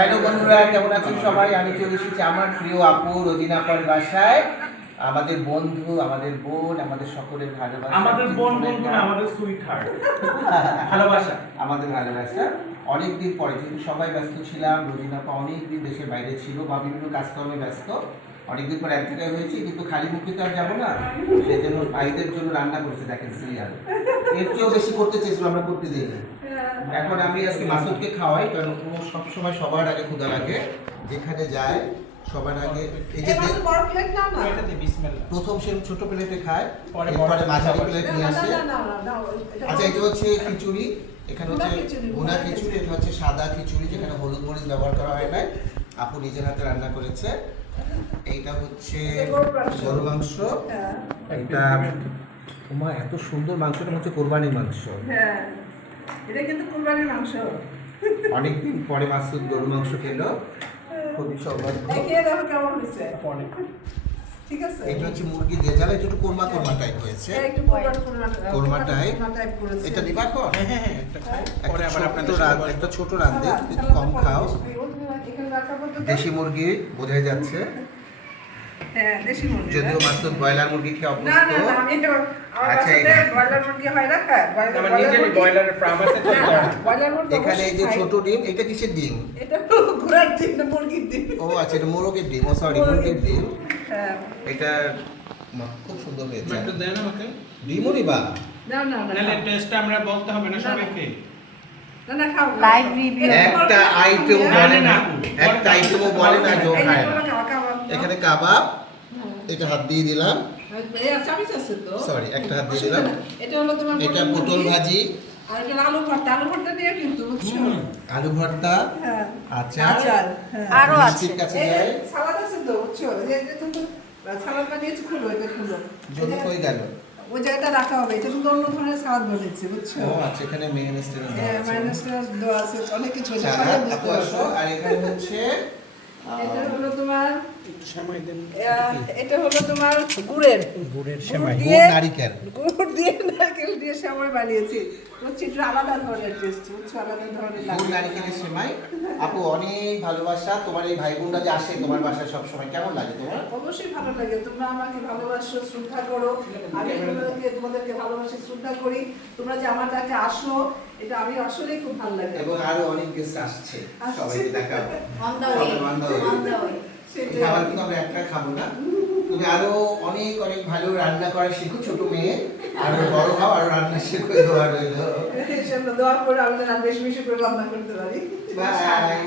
Hello বন্ধুরা কেমন আছেন সবাই? আমি চলে এসেছি আমার প্রিয় আপু রোজিনাপার বাসায়। আমাদের বন্ধু আমাদের বোন আমাদের সকলের ভালোবাসা। আমাদের বোন বন্ধু আমাদের সুইট হার্ট ভালোবাসা। আমাদের ভালোবাসা। অনেকদিন পরে যেহেতু সবাই ব্যস্ত ছিলাম রোজিনাপা অনেকদিন দেশের বাইরে ছিল বা বিভিন্ন কাজকর্মে ব্যস্ত। অনেকদিন পর এক জায়গায় হয়েছে কিন্তু খালি মুখে তো আর যাব না। সেই জন্য ভাইদের জন্য রান্না করেছে দেখেন সিরিয়াল এর চেয়েও বেশি করতে চেয়েছিল আমরা করতে দিইনি। এখন আমি আজকে মাসুদকে খাওয়াই কারণ ও সবসময় সবার আগে ক্ষুদা লাগে যেখানে যায় সবার আগে এই যে বড় প্লেট নাও না? এটাতে বিসমিল্লাহ। প্রথম সে ছোট প্লেটে খায় পরে মাঝারি প্লেট নিয়ে আসে। না, না, না, না, আচ্ছা এটা হচ্ছে খিচুড়ি এখানে হচ্ছে ভুনা ভুনা খিচুড়ি। এটা হচ্ছে সাদা খিচুড়ি যেখানে হলুদ মরিচ ব্যবহার করা হয় না আপু নিজের হাতে রান্না করেছে। এইটা হচ্ছে। গরু মাংস। হ্যাঁ, এটা ওমা এত সুন্দর মাংসটা হচ্ছে কোরবানির মাংস। হ্যাঁ। এটা কিন্তু কুরবানির মাংস। অনেকদিন পরে মাসুদ গরু মাংস খেলো। খুবই সৌভাগ্য। দেখো কেমন হয়েছে। ঠিক আছে। এটা হচ্ছে মুরগি দিয়ে জ্বালা একটু কোরমা কোরমা টাইপ হয়েছে। একটু কোরবান কোরবান কোরমা টাইপ এটা দিবা কো হ্যাঁ হ্যাঁ হ্যাঁ একটা খাই। পরে একটা আবার আপনাদের একটা ছোট রান্ধে একটু কম খাও। দেশি মুরগি বোঝাই যাচ্ছে। যদিও মাসুদ ব্রয়লার মুরগি খেয়ে অভ্যস্ত না না আমি এটা আচ্ছা, এই- ব্রয়লার মুরগি হয় না খায় আমার ব্রয়লার নিজেরই মুরগি- ফার্ম আছে তো না, না, মুরগি এখানে এই যে ছোট ডিম এটা কিসের ডিম? এটা তো ঘোড়ার ডিম না মুরগির ডিম। ও আচ্ছা এটা মোরগের ডিম ও সরি মুরগির ডিম। হ্যাঁ। এটা খুব সুন্দর হয়েছে। একটু দেন আমাকে। ডিমও নিবা? না না না খাও। আমরা বলতে হবে না। সবাইকে। একটা আইটেম বলে না একটা আইটেমও বলে না খায় না তোমরা খাও, খাও, খাও। এখানে কাবাব। এটা হাত দিয়ে দিলাম। এই চামিচ আছে তো? সরি একটা হাত দিয়ে দিলাম। এটা হলো তোমার এটা পটল ভাজি আর এটা আলু ভর্তা। আলু ভর্তা দিয়ে কিন্তু আলু ভর্তা আচার আচার আরও আছে। কাছে এই যে যায়। সালাদ আছে তো বুঝছ? যে যে তুমি সালাদ বানিয়েছো খুলো এটা খুলো। জমি কই গেল? ওই জায়গাটা রাখা হবে। এটা কিন্তু অন্য ধরনের সালাদ বুঝছ? ও আচ্ছা এখানে মেয়োনেজ টেনেজ দেওয়া হ্যাঁ আছে। দেওয়া অনেক কিছু আছে আসো। পারছ। আর এখানে হচ্ছে এটা হলো তোমার সময় এটা হলো তোমার গুড়ের। গুড়ের গুড় সেমাই দিয়ে গুড় নারিকেল। গুড় দিয়ে নারকেল দিয়ে সেমাই বানিয়েছি। বুঝছি একটু আলাদা ধরনের টেস্ট বুঝছ আলাদা ধরনের গুড় নারিকেলের সেমাই? আপু অনেক ভালোবাসা। তোমার এই ভাই বোনরা যে আসে তোমার বাসায় সব সময় কেমন লাগে তোমার? অবশ্যই ভালো লাগে। তোমরা আমাকে ভালোবাসো শ্রদ্ধা করো। আমি তোমাদেরকে তোমাদেরকে ভালোবাসি শ্রদ্ধা করি। তোমরা যে আমার কাছে আসো এটা আমি আসলেই খুব ভালো লাগে। এবং আরও অনেক গেস্ট আসছে। সবাইকে খাবার কিন্তু আমরা একটা খাব না। তুমি আরও অনেক অনেক ভালো রান্না করা শিখো ছোট মেয়ে। আরও বড় হও আরও রান্না শিখো দোয়া রইল। দোয়া করে আমরা বেশি বেশি করে রান্না করতে পারি। বাই